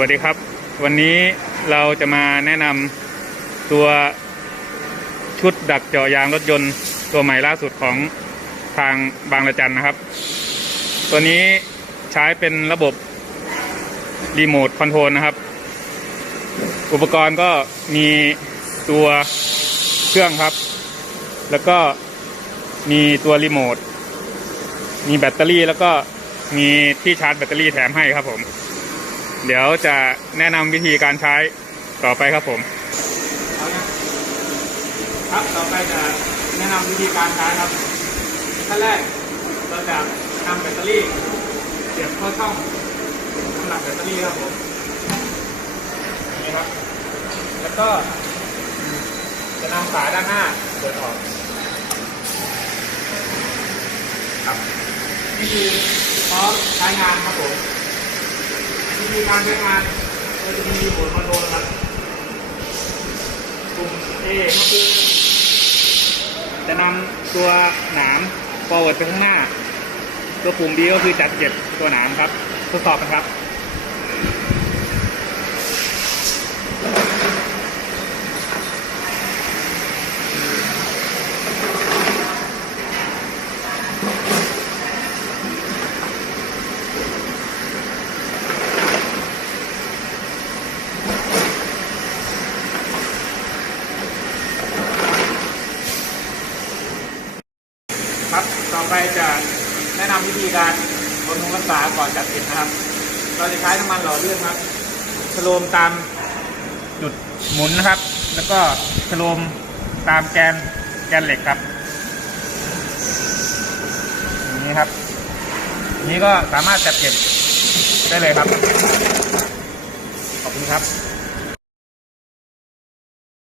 วัสดีครับ วันนี้เราจะมาแนะนำตัวชุดดักเจาะยางรถยนต์ตัวใหม่ล่าสุดของทางบางระจันนะครับ ตัวนี้ใช้เป็นระบบรีโมทคอนโทรลนะครับ อุปกรณ์ก็มีตัวเครื่องครับ แล้วก็มีตัวรีโมทมีแบตเตอรี่แล้วก็มีที่ชาร์จแบตเตอรี่แถมให้ครับผม เดี๋ยวจะแนะนำวิธีการใช้ต่อไปครับผมครับ ต่อไปจะแนะนำวิธีการใช้ครับ ขั้นแรกเราจะนำแบตเตอรี่เสียบเข้าช่องสำหรับแบตเตอรี่ครับผมนี่ครับ แล้วก็จะนำฝาด้านหน้าเปิดออกครับนี่คือพร้อมใช้งานครับผม วิธีการใช้งานเราจะมีผลมาโดนโทรลครับปุ่ม A ก็คือจะนำตัวหนาม forward ไปข้างหน้า ตัวปุ่ม B ก็คือจัดเก็บตัวหนามครับ ทดสอบกันครับ ต่อไปจะแนะนำวิธีการบำรุงรักษาก่อนจัดติดนะครับ เราจะใช้น้ำมันหล่อเลื่อนครับสโลมตามจุดหมุนนะครับ แล้วก็สโลมตามแกนแกนเหล็กครับอย่างนี้ครับ นี้ก็สามารถจัดเก็บได้เลยครับ ขอบคุณครับ